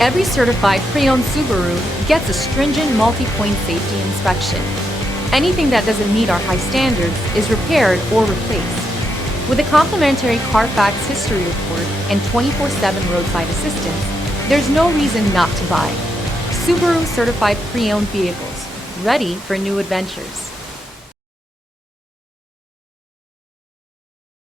Every certified pre-owned Subaru gets a stringent multi-point safety inspection. Anything that doesn't meet our high standards is repaired or replaced. With a complimentary Carfax history report and 24/7 roadside assistance, there's no reason not to buy. Subaru certified pre-owned vehicles, ready for new adventures.